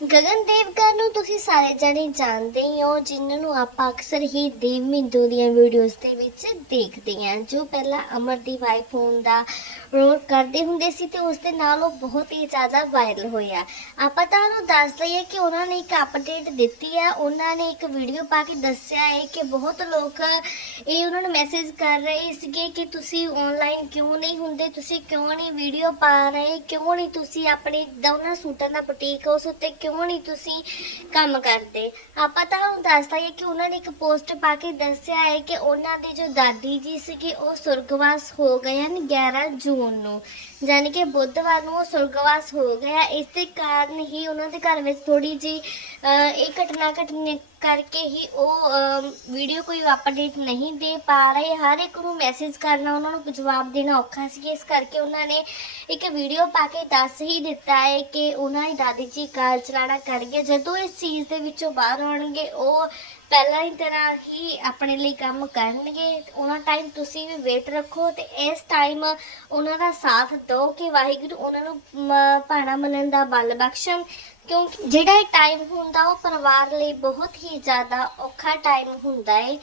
ਗਗਨਦੇਵ ਕੌਰ ਨੂੰ ਤੁਸੀਂ ਸਾਰੇ ਜਣੇ ਜਾਣਦੇ ਹੀ ਹੋ, ਜਿਨ੍ਹਾਂ ਨੂੰ ਆਪਾਂ ਅਕਸਰ ਹੀ ਦੇਵ ਮਿੰਦੂ ਦੀਆਂ ਵੀਡੀਓਜ਼ ਦੇ ਵਿੱਚ ਦੇਖਦੇ ਹਾਂ। ਜੋ ਪਹਿਲਾਂ ਅਮਰ ਦੀ ਵਾਈਫ ਹੋਣ ਦਾ ਰੋਲ ਕਰਦੇ ਹੁੰਦੇ ਸੀ ਤੇ ਉਸ ਦੇ ਨਾਲ ਉਹ ਬਹੁਤ ਹੀ ਜ਼ਿਆਦਾ ਵਾਇਰਲ ਹੋਇਆ। ਆਪਾਂ ਤੁਹਾਨੂੰ ਦੱਸ ਦਈਏ ਕਿ ਉਹਨਾਂ ਨੇ ਇੱਕ ਅਪਡੇਟ ਦਿੱਤੀ ਹੈ। ਉਹਨਾਂ ਨੇ ਇੱਕ ਵੀਡੀਓ ਪਾ ਕੇ ਦੱਸਿਆ ਹੈ ਕਿ ਬਹੁਤ ਲੋਕ ਇਹ ਉਹਨਾਂ ਨੂੰ ਮੈਸੇਜ ਕਰ ਰਹੇ ਸੀਗੇ ਕਿ ਤੁਸੀਂ ਆਨਲਾਈਨ ਕਿਉਂ ਨਹੀਂ ਹੁੰਦੇ? ਤੁਸੀਂ ਕਿਉਂ ਨਹੀਂ ਵੀਡੀਓ ਪਾ ਰਹੇ? ਕਿਉਂ ਨਹੀਂ ਤੁਸੀਂ ਆਪਣੇ ਦੋਨਾਂ ਸੂਟਾਂ ਦਾ ਬੁਟੀਕ ਉਸ ਉੱਤੇ ਕਿਉਂ ਨਹੀਂ ਤੁਸੀਂ ਕੰਮ ਕਰਦੇ? ਆਪਾਂ ਤੁਹਾਨੂੰ ਦੱਸਦਾ ਹੈ ਕਿ ਉਹਨਾਂ ਨੇ ਇੱਕ ਪੋਸਟ ਪਾ ਕੇ ਦੱਸਿਆ ਹੈ ਕਿ ਉਹਨਾਂ ਦੇ ਜੋ ਦਾਦੀ ਜੀ ਸੀਗੇ, ਉਹ ਸੁਰਗਵਾਸ ਹੋ ਗਏ ਹਨ 11 ਜੂਨ ਨੂੰ। ਯਾਨੀ ਕਿ ਬੁੱਧਵਾਰ ਨੂੰ ਉਹ ਸੁਰਗਵਾਸ ਹੋ ਗਿਆ। ਇਸ ਦੇ ਕਾਰਨ ਹੀ ਉਹਨਾਂ ਦੇ ਘਰ ਵਿੱਚ ਥੋੜੀ ਜੀ ਇਹ ਘਟਨਾ ਘਟਨੇ ਕਰਕੇ ਹੀ ਉਹ ਵੀਡੀਓ ਕੋਈ ਅਪਡੇਟ ਨਹੀਂ ਦੇ ਪਾ ਰਹੇ। ਹਰ ਇੱਕ ਨੂੰ ਮੈਸੇਜ ਕਰਨਾ, ਉਹਨਾਂ ਨੂੰ ਜਵਾਬ ਦੇਣਾ ਔਖਾ ਸੀ। ਇਸ ਕਰਕੇ ਉਹਨਾਂ ਨੇ ਇੱਕ ਵੀਡੀਓ ਪਾ ਕੇ ਦੱਸ ਹੀ ਦਿੱਤਾ ਹੈ ਕਿ ਉਹਨਾਂ ਦੀ ਦਾਦੀ ਜੀ ਕਾਰ ਚਲਾਣਾ ਕਰ ਜਦੋਂ ਇਸ ਚੀਜ਼ ਦੇ ਵਿੱਚੋਂ ਬਾਹਰ ਆਉਣਗੇ, ਉਹ ਪਹਿਲਾਂ ਹੀ ਤਰ੍ਹਾਂ ਹੀ ਆਪਣੇ ਲਈ ਕੰਮ ਕਰਨਗੇ। ਉਹਨਾਂ ਟਾਈਮ ਤੁਸੀਂ ਵੀ ਵੇਟ ਰੱਖੋ ਤੇ ਇਸ ਟਾਈਮ ਉਹਨਾਂ ਦਾ ਸਾਥ ਦਿਓ ਕਿ ਵਾਹਿਗੁਰੂ ਉਹਨਾਂ ਨੂੰ, ਮ- ਭਾਣਾ ਮੰਨਣ ਦਾ ਬਲ ਬਖਸ਼ਣ। ਕਿਉਂਕਿ ਜਿਹੜਾ ਇਹ ਟਾਈਮ ਹੁੰਦਾ, ਉਹ ਪਰਿਵਾਰ ਲਈ ਬਹੁਤ ਹੀ ਜ਼ਿਆਦਾ ਔਖਾ ਟਾਈਮ ਹੁੰਦਾ ਹੈ